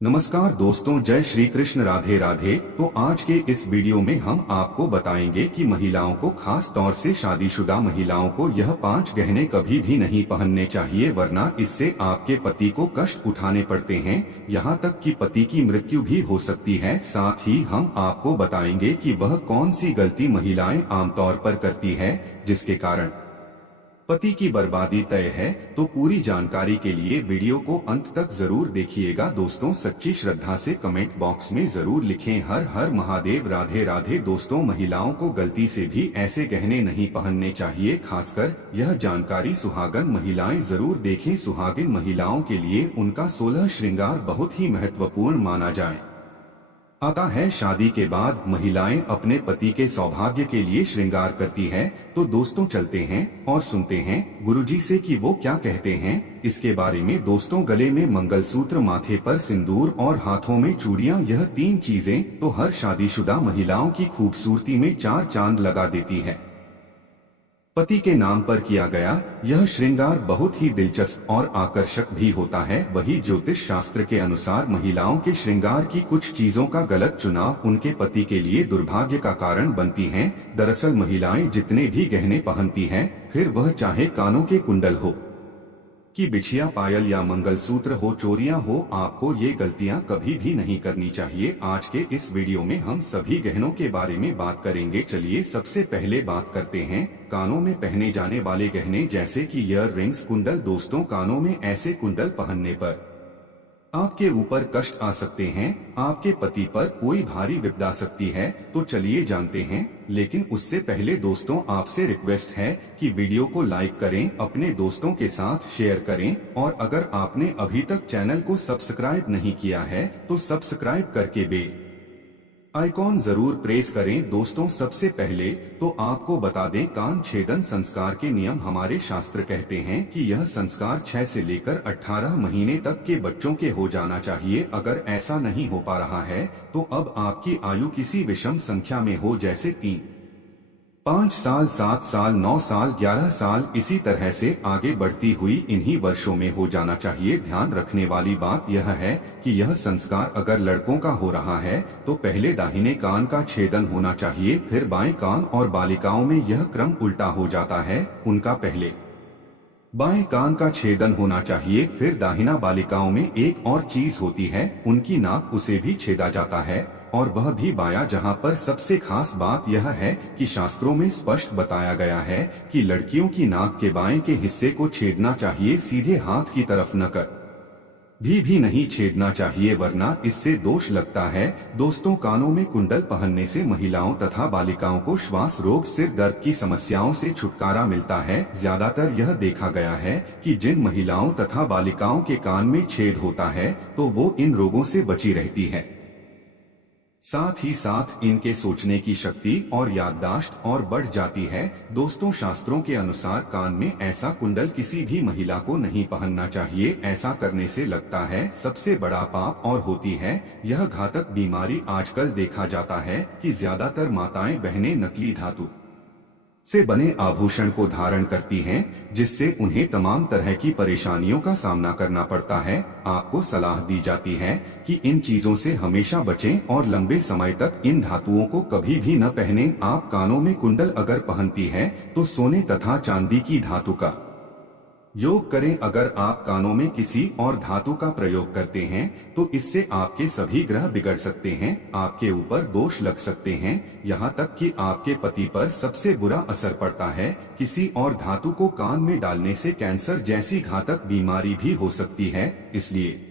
नमस्कार दोस्तों, जय श्री कृष्ण, राधे राधे। तो आज के इस वीडियो में हम आपको बताएंगे कि महिलाओं को, खास तौर से शादीशुदा महिलाओं को यह 5 गहने कभी भी नहीं पहनने चाहिए, वरना इससे आपके पति को कष्ट उठाने पड़ते हैं, यहाँ तक कि पति की मृत्यु भी हो सकती है। साथ ही हम आपको बताएंगे कि वह कौन सी गलती महिलाएं आमतौर पर करती है जिसके कारण पति की बर्बादी तय है। तो पूरी जानकारी के लिए वीडियो को अंत तक जरूर देखिएगा। दोस्तों, सच्ची श्रद्धा से कमेंट बॉक्स में जरूर लिखें हर हर महादेव, राधे राधे। दोस्तों, महिलाओं को गलती से भी ऐसे गहने नहीं पहनने चाहिए, खासकर यह जानकारी सुहागन महिलाएं जरूर देखें। सुहागिन महिलाओं के लिए उनका 16 श्रृंगार बहुत ही महत्वपूर्ण माना जाए आता है। शादी के बाद महिलाएं अपने पति के सौभाग्य के लिए श्रृंगार करती है। तो दोस्तों, चलते हैं और सुनते हैं गुरुजी से कि वो क्या कहते हैं इसके बारे में। दोस्तों, गले में मंगलसूत्र, माथे पर सिंदूर और हाथों में चूड़ियां, यह 3 चीजें तो हर शादीशुदा महिलाओं की खूबसूरती में 4 चांद लगा देती है। पति के नाम पर किया गया यह श्रृंगार बहुत ही दिलचस्प और आकर्षक भी होता है। वही ज्योतिष शास्त्र के अनुसार महिलाओं के श्रृंगार की कुछ चीजों का गलत चुनाव उनके पति के लिए दुर्भाग्य का कारण बनती हैं। दरअसल महिलाएं जितने भी गहने पहनती हैं, फिर वह चाहे कानों के कुंडल हो कि बिछिया, पायल या मंगलसूत्र हो, चोरियां हो, आपको ये गलतियां कभी भी नहीं करनी चाहिए। आज के इस वीडियो में हम सभी गहनों के बारे में बात करेंगे। चलिए सबसे पहले बात करते हैं कानों में पहने जाने वाले गहने, जैसे कि ईयर रिंग्स, कुंडल। दोस्तों, कानों में ऐसे कुंडल पहनने पर आपके ऊपर कष्ट आ सकते हैं, आपके पति पर कोई भारी विपदा आ सकती है। तो चलिए जानते हैं, लेकिन उससे पहले दोस्तों, आपसे रिक्वेस्ट है कि वीडियो को लाइक करें, अपने दोस्तों के साथ शेयर करें, और अगर आपने अभी तक चैनल को सब्सक्राइब नहीं किया है तो सब्सक्राइब करके बेल आइकॉन जरूर प्रेस करें। दोस्तों, सबसे पहले तो आपको बता दें, कान छेदन संस्कार के नियम। हमारे शास्त्र कहते हैं कि यह संस्कार 6 से लेकर 18 महीने तक के बच्चों के हो जाना चाहिए। अगर ऐसा नहीं हो पा रहा है तो अब आपकी आयु किसी विषम संख्या में हो, जैसे 3, 5 साल, 7 साल, 9 साल, 11 साल, इसी तरह से आगे बढ़ती हुई इन्हीं वर्षों में हो जाना चाहिए। ध्यान रखने वाली बात यह है कि यह संस्कार अगर लड़कों का हो रहा है तो पहले दाहिने कान का छेदन होना चाहिए, फिर बाएं कान, और बालिकाओं में यह क्रम उल्टा हो जाता है, उनका पहले बाएं कान का छेदन होना चाहिए, फिर दाहिना। बालिकाओं में एक और चीज होती है, उनकी नाक, उसे भी छेदा जाता है, और वह भी बायां। जहां पर सबसे खास बात यह है कि शास्त्रों में स्पष्ट बताया गया है कि लड़कियों की नाक के बाएं के हिस्से को छेदना चाहिए, सीधे हाथ की तरफ न कर भी नहीं छेदना चाहिए, वरना इससे दोष लगता है। दोस्तों, कानों में कुंडल पहनने से महिलाओं तथा बालिकाओं को श्वास रोग, सिर दर्द की समस्याओं से छुटकारा मिलता है। ज्यादातर यह देखा गया है कि जिन महिलाओं तथा बालिकाओं के कान में छेद होता है तो वो इन रोगों से बची रहती है। साथ ही साथ इनके सोचने की शक्ति और याददाश्त और बढ़ जाती है। दोस्तों, शास्त्रों के अनुसार कान में ऐसा कुंडल किसी भी महिला को नहीं पहनना चाहिए। ऐसा करने से लगता है सबसे बड़ा पाप, और होती है यह घातक बीमारी। आजकल देखा जाता है कि ज्यादातर माताएं बहनें नकली धातु से बने आभूषण को धारण करती हैं, जिससे उन्हें तमाम तरह की परेशानियों का सामना करना पड़ता है। आपको सलाह दी जाती है कि इन चीजों से हमेशा बचें और लंबे समय तक इन धातुओं को कभी भी न पहनें। आप कानों में कुंडल अगर पहनती हैं तो सोने तथा चांदी की धातु का योग करें। अगर आप कानों में किसी और धातु का प्रयोग करते हैं तो इससे आपके सभी ग्रह बिगड़ सकते हैं, आपके ऊपर दोष लग सकते हैं, यहाँ तक कि आपके पति पर सबसे बुरा असर पड़ता है। किसी और धातु को कान में डालने से कैंसर जैसी घातक बीमारी भी हो सकती है, इसलिए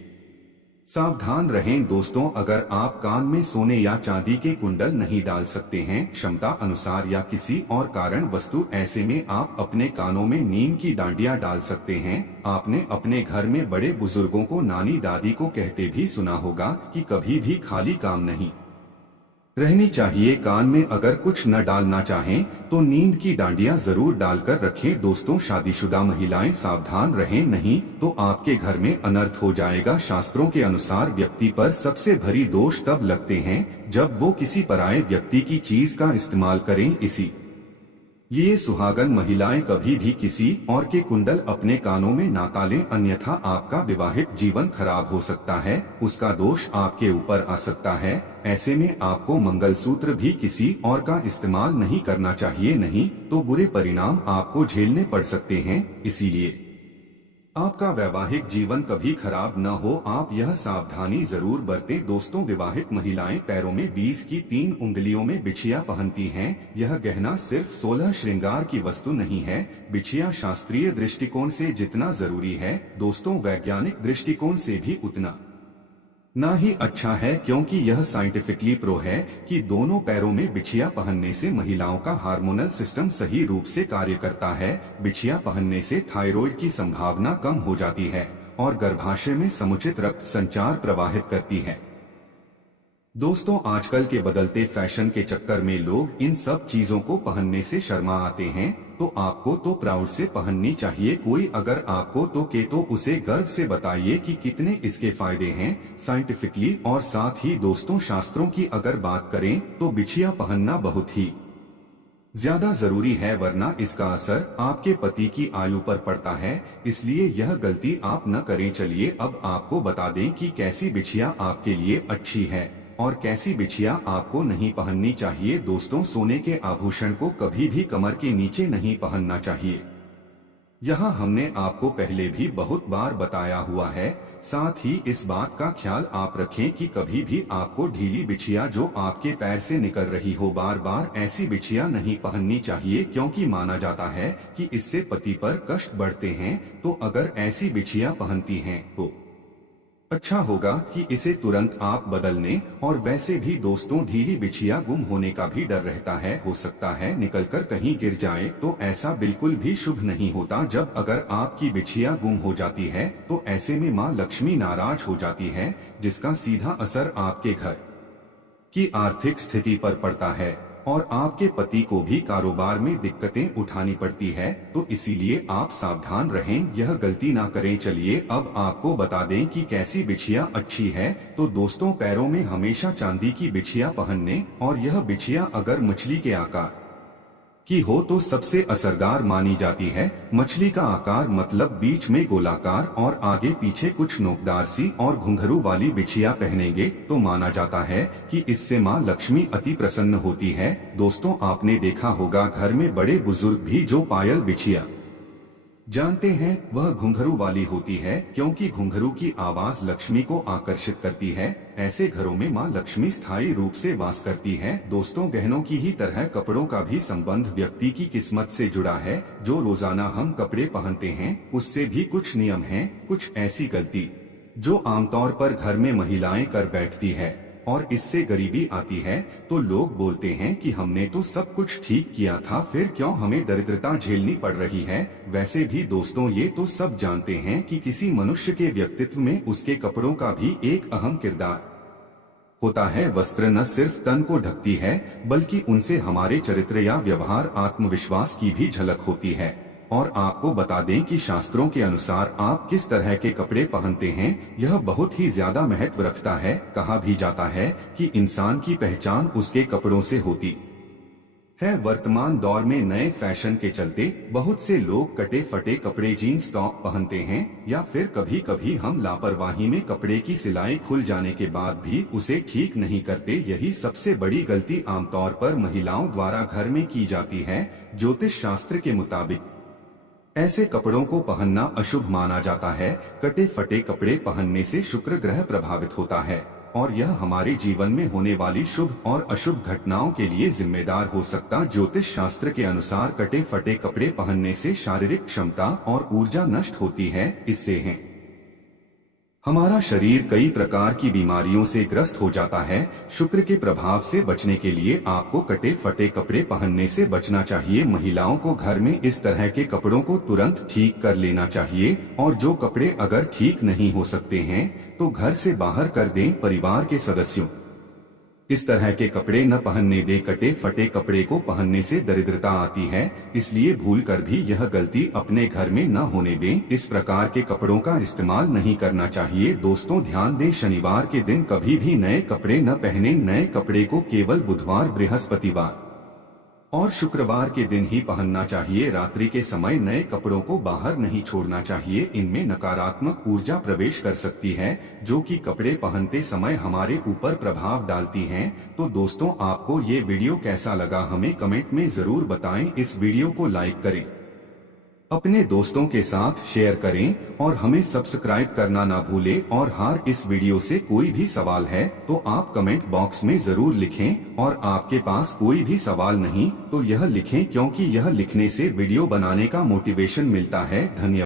सावधान रहें। दोस्तों, अगर आप कान में सोने या चांदी के कुंडल नहीं डाल सकते हैं क्षमता अनुसार या किसी और कारण वस्तु, ऐसे में आप अपने कानों में नीम की डांडियां डाल सकते हैं। आपने अपने घर में बड़े बुजुर्गों को, नानी दादी को कहते भी सुना होगा कि कभी भी खाली काम नहीं रहनी चाहिए। कान में अगर कुछ न डालना चाहें तो नींद की डांडियां जरूर डालकर रखें। दोस्तों, शादीशुदा महिलाएं सावधान रहें, नहीं तो आपके घर में अनर्थ हो जाएगा। शास्त्रों के अनुसार व्यक्ति पर सबसे भारी दोष तब लगते हैं जब वो किसी पराये व्यक्ति की चीज का इस्तेमाल करें। इसी ये सुहागन महिलाएं कभी भी किसी और के कुंडल अपने कानों में ना डालें, अन्यथा आपका विवाहित जीवन खराब हो सकता है, उसका दोष आपके ऊपर आ सकता है। ऐसे में आपको मंगलसूत्र भी किसी और का इस्तेमाल नहीं करना चाहिए, नहीं तो बुरे परिणाम आपको झेलने पड़ सकते हैं। इसीलिए आपका वैवाहिक जीवन कभी खराब न हो, आप यह सावधानी जरूर बरतें। दोस्तों, विवाहित महिलाएं पैरों में 20 की 3 उंगलियों में बिछिया पहनती हैं। यह गहना सिर्फ 16 श्रृंगार की वस्तु नहीं है। बिछिया शास्त्रीय दृष्टिकोण से जितना जरूरी है, दोस्तों वैज्ञानिक दृष्टिकोण से भी उतना ना ही अच्छा है, क्योंकि यह साइंटिफिकली प्रो है कि दोनों पैरों में बिछिया पहनने से महिलाओं का हार्मोनल सिस्टम सही रूप से कार्य करता है। बिछिया पहनने से थायराइड की संभावना कम हो जाती है और गर्भाशय में समुचित रक्त संचार प्रवाहित करती है। दोस्तों, आजकल के बदलते फैशन के चक्कर में लोग इन सब चीजों को पहनने से शर्मा आते हैं, तो आपको तो प्राउड से पहननी चाहिए। कोई अगर आपको टोके तो उसे गर्व से बताइए कि कितने इसके फायदे हैं साइंटिफिकली। और साथ ही दोस्तों, शास्त्रों की अगर बात करें तो बिछिया पहनना बहुत ही ज्यादा जरूरी है, वरना इसका असर आपके पति की आयु पर पड़ता है। इसलिए यह गलती आप न करें। चलिए अब आपको बता दें कि कैसी बिछिया आपके लिए अच्छी है और कैसी बिछिया आपको नहीं पहननी चाहिए। दोस्तों, सोने के आभूषण को कभी भी कमर के नीचे नहीं पहनना चाहिए। यहाँ हमने आपको पहले भी बहुत बार बताया हुआ है। साथ ही इस बात का ख्याल आप रखें कि कभी भी आपको ढीली बिछिया जो आपके पैर से निकल रही हो, बार बार ऐसी बिछिया नहीं पहननी चाहिए, क्योंकि माना जाता है कि इससे पति पर कष्ट बढ़ते हैं। तो अगर ऐसी बिछिया पहनती हैं तो अच्छा होगा कि इसे तुरंत आप बदलने। और वैसे भी दोस्तों, ढीली बिछिया गुम होने का भी डर रहता है, हो सकता है निकलकर कहीं गिर जाए, तो ऐसा बिल्कुल भी शुभ नहीं होता। जब अगर आपकी बिछिया गुम हो जाती है तो ऐसे में माँ लक्ष्मी नाराज हो जाती है, जिसका सीधा असर आपके घर की आर्थिक स्थिति पर पड़ता है और आपके पति को भी कारोबार में दिक्कतें उठानी पड़ती है। तो इसीलिए आप सावधान रहें, यह गलती ना करें। चलिए अब आपको बता दें कि कैसी बिछिया अच्छी है। तो दोस्तों, पैरों में हमेशा चांदी की बिछिया पहनने, और यह बिछिया अगर मछली के आकार की हो तो सबसे असरदार मानी जाती है। मछली का आकार मतलब बीच में गोलाकार और आगे पीछे कुछ नोकदार सी और घुंघरू वाली बिछिया पहनेंगे तो माना जाता है कि इससे माँ लक्ष्मी अति प्रसन्न होती है। दोस्तों, आपने देखा होगा घर में बड़े बुजुर्ग भी जो पायल बिछिया जानते हैं वह घुंघरू वाली होती है, क्योंकि घुंघरू की आवाज लक्ष्मी को आकर्षित करती है। ऐसे घरों में माँ लक्ष्मी स्थायी रूप से वास करती है। दोस्तों, गहनों की ही तरह कपड़ों का भी संबंध व्यक्ति की किस्मत से जुड़ा है। जो रोजाना हम कपड़े पहनते हैं उससे भी कुछ नियम हैं, कुछ ऐसी गलती जो आमतौर पर घर में महिलाएं कर बैठती है और इससे गरीबी आती है। तो लोग बोलते हैं कि हमने तो सब कुछ ठीक किया था, फिर क्यों हमें दरिद्रता झेलनी पड़ रही है। वैसे भी दोस्तों, ये तो सब जानते हैं कि किसी मनुष्य के व्यक्तित्व में उसके कपड़ों का भी एक अहम किरदार होता है। वस्त्र न सिर्फ तन को ढकती है, बल्कि उनसे हमारे चरित्र या व्यवहार, आत्मविश्वास की भी झलक होती है। और आपको बता दें कि शास्त्रों के अनुसार आप किस तरह के कपड़े पहनते हैं यह बहुत ही ज्यादा महत्व रखता है। कहा भी जाता है कि इंसान की पहचान उसके कपड़ों से होती है। वर्तमान दौर में नए फैशन के चलते बहुत से लोग कटे फटे कपड़े, जीन्स टॉप पहनते हैं, या फिर कभी कभी हम लापरवाही में कपड़े की सिलाई खुल जाने के बाद भी उसे ठीक नहीं करते। यही सबसे बड़ी गलती आमतौर पर महिलाओं द्वारा घर में की जाती है। ज्योतिष शास्त्र के मुताबिक ऐसे कपड़ों को पहनना अशुभ माना जाता है। कटे फटे कपड़े पहनने से शुक्र ग्रह प्रभावित होता है और यह हमारे जीवन में होने वाली शुभ और अशुभ घटनाओं के लिए जिम्मेदार हो सकता। ज्योतिष शास्त्र के अनुसार कटे फटे कपड़े पहनने से शारीरिक क्षमता और ऊर्जा नष्ट होती है। इससे हमारा शरीर कई प्रकार की बीमारियों से ग्रस्त हो जाता है। शुक्र के प्रभाव से बचने के लिए आपको कटे फटे कपड़े पहनने से बचना चाहिए। महिलाओं को घर में इस तरह के कपड़ों को तुरंत ठीक कर लेना चाहिए, और जो कपड़े अगर ठीक नहीं हो सकते हैं तो घर से बाहर कर दें। परिवार के सदस्यों इस तरह के कपड़े न पहनने दे। कटे फटे कपड़े को पहनने से दरिद्रता आती है, इसलिए भूलकर भी यह गलती अपने घर में न होने दें। इस प्रकार के कपड़ों का इस्तेमाल नहीं करना चाहिए। दोस्तों, ध्यान दें, शनिवार के दिन कभी भी नए कपड़े न पहने। नए कपड़े को केवल बुधवार, बृहस्पतिवार और शुक्रवार के दिन ही पहनना चाहिए। रात्रि के समय नए कपड़ों को बाहर नहीं छोड़ना चाहिए, इनमें नकारात्मक ऊर्जा प्रवेश कर सकती है जो कि कपड़े पहनते समय हमारे ऊपर प्रभाव डालती हैं। तो दोस्तों, आपको ये वीडियो कैसा लगा हमें कमेंट में जरूर बताएं। इस वीडियो को लाइक करें, अपने दोस्तों के साथ शेयर करें और हमें सब्सक्राइब करना ना भूलें। और हाँ, इस वीडियो से कोई भी सवाल है तो आप कमेंट बॉक्स में जरूर लिखें, और आपके पास कोई भी सवाल नहीं तो यह लिखें, क्योंकि यह लिखने से वीडियो बनाने का मोटिवेशन मिलता है। धन्यवाद।